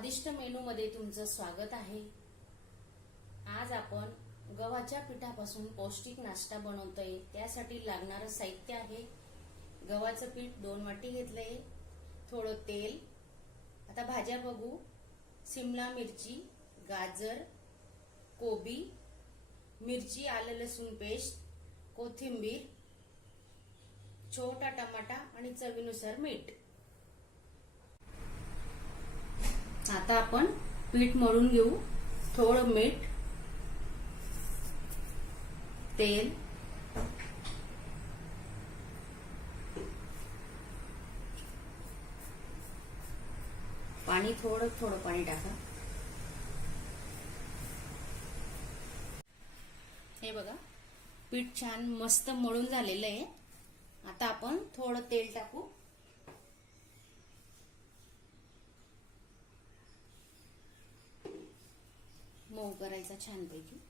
स्वादिष्ट मेनू मध्ये तुमचं स्वागत आहे. आज आपण गव्हाच्या पिठापासून पौष्टिक नाश्ता बनवतोय. त्यासाठी लागणारं साहित्य आहे. गव्हाचं पीठ दोन वाटी घेतलंय. थोडं तेल. आता भाज्या बघू. सिमला मिरची गाजर कोबी मिरची आलं लसूण पेस्ट कोथिंबीर छोटा टमाटा आणि चवीनुसार मीठ. आता आपण पीठ मळून घेऊ. थोडं मीठ तेल पाणी थोडं थोडं पाणी टाका. हे बघा पीठ छान मस्त मळून झालेलं आहे. आता आपण थोडं तेल टाकू. करायचा छानपैकी.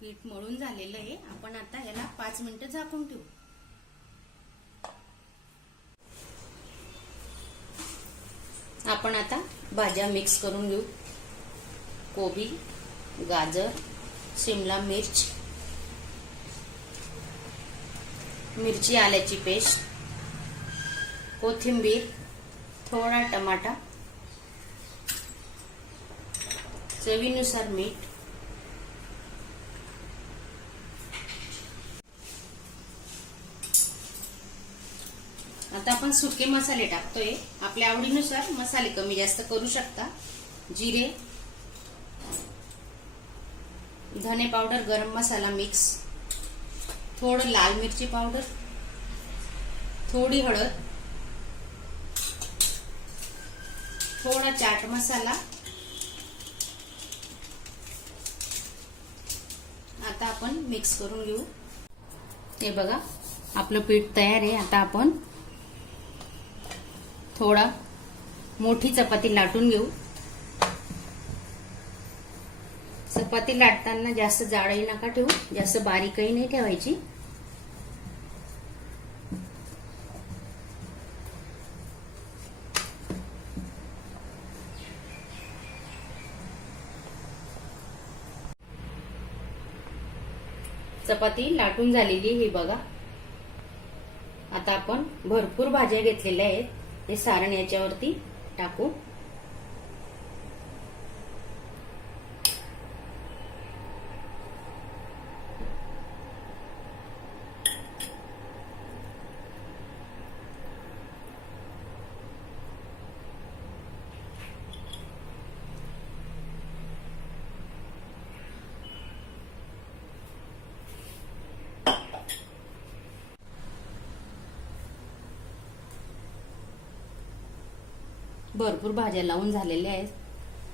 पीठ मळून झालेलं आहे. आपण आता याला पाच मिनिटं झाकून ठेवू. आपण आता भाज्या मिक्स करून घेऊ. कोबी गाजर शिमला मिर्च. मिरची आल्याची पेस्ट. कोथिंबीर थोडा टमाटा चवीनुसार मीठ आता आपण सुके मसाले टाकतोय. आपल्या आवडीनुसार मसाले कमी जास्त करू शकता. जिरे धने पावडर गरम मसाला मिक्स थोडं लाल मिरची पावडर थोडी हळद थोडा चाट मसाला. आता आपण मिक्स करून घेऊ. हे बघा आपलं पीठ तयार आहे. आता आपण थोडा मोठी चपाती लाटून घेऊ. चपाती लाटताना जास्त जाडही नका ठेवू. जास्त बारीकही नाही ठेवायची. चपाती लाटून झालेली ही बघा. आता आपण भरपूर भाज्या घेतलेल्या आहेत. हे सारण याच्यावरती टाकू. भरपूर भाज्या लावून झालेल्या आहेत.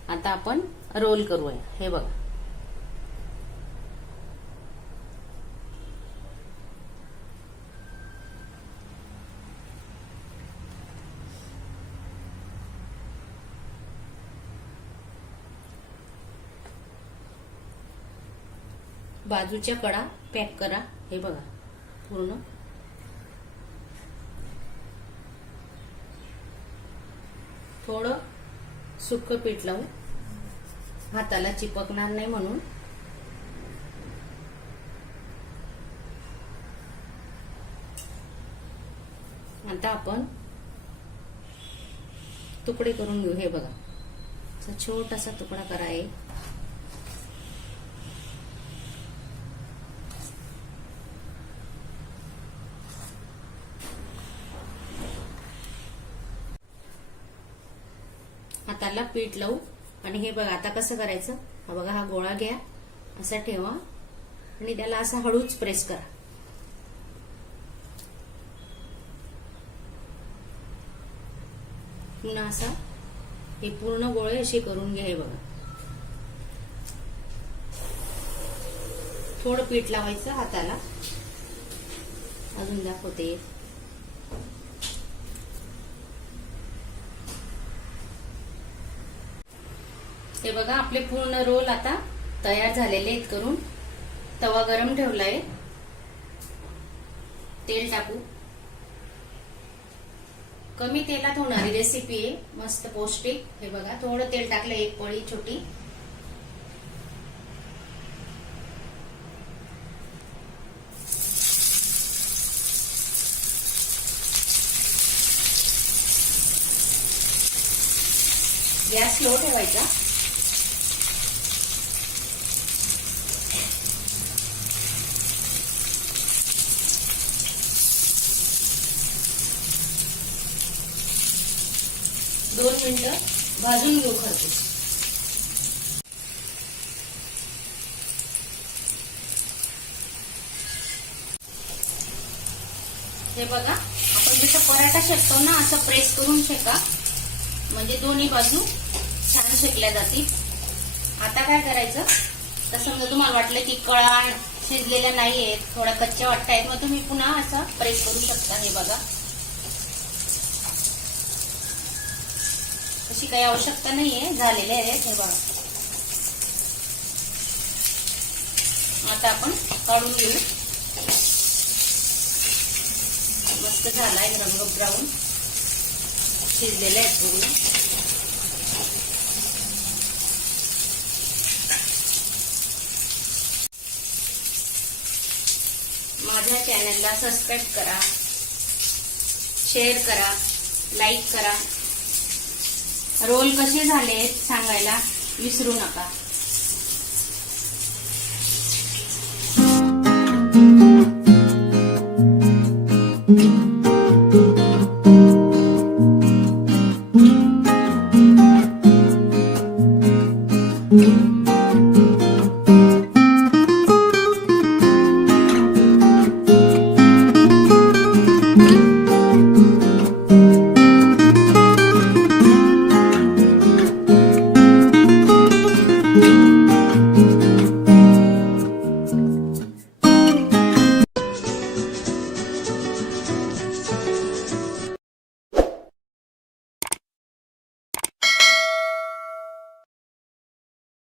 आता आपण रोल करूया. हे बघा. बाजूच्या कडा पॅक करा. हे बघा. पूर्ण. थोडं सुक्क पीठ लावून हाताला चिपकणार नाही म्हणून. आता आपण तुकडे करून घेऊ. हे बघा. छोटासा तुकडा करा हाताला पीठ लावू. आणि हे बघा आता कसं करायचं? हा बघा हा गोळा घ्या. असा ठेवा. आणि त्याला असा हळूच प्रेस करा. पुन्हा असा हे पूर्ण गोळे असे करून घ्या हे बघा. थोडं पीठ लावायचं हाताला. अजून दाखवते. हे बघा आपले पूर्ण रोल आता तयार झालेले आहेत करून. तवा गरम ठेवलाय. तेल टाकू. कमी तेलात होणारी रेसिपी आहे मस्त पौष्टिक. हे बघा थोडं तेल टाकलं एक पळी छोटी. गॅस स्लो ठेवायचा. दोन मिनिटं भाजून घेऊ खरपूस. हे बघा आपण जसं पराठा शेकतो ना असं प्रेस करून शेका. म्हणजे दोन्ही बाजू छान शेकल्या जातील. आता काय करायचं? तर समजा तुम्हाला वाटलं की कळा शिजलेल्या नाहीयेत थोड्या कच्च्या वाटतायत मग तुम्ही पुन्हा असं प्रेस करू शकता हे बघा. तशी काही आवश्यकता नाहीये झालेले आहेत हे बघा. आता आपण काढून घेऊ. मस्त झालाय रंग ब्राऊन शिजलेले आहेत पूर्ण. माझ्या चॅनलला सबस्क्राईब करा. शेअर करा. लाईक करा. रोल कसे झाले सांगायला विसरू नका.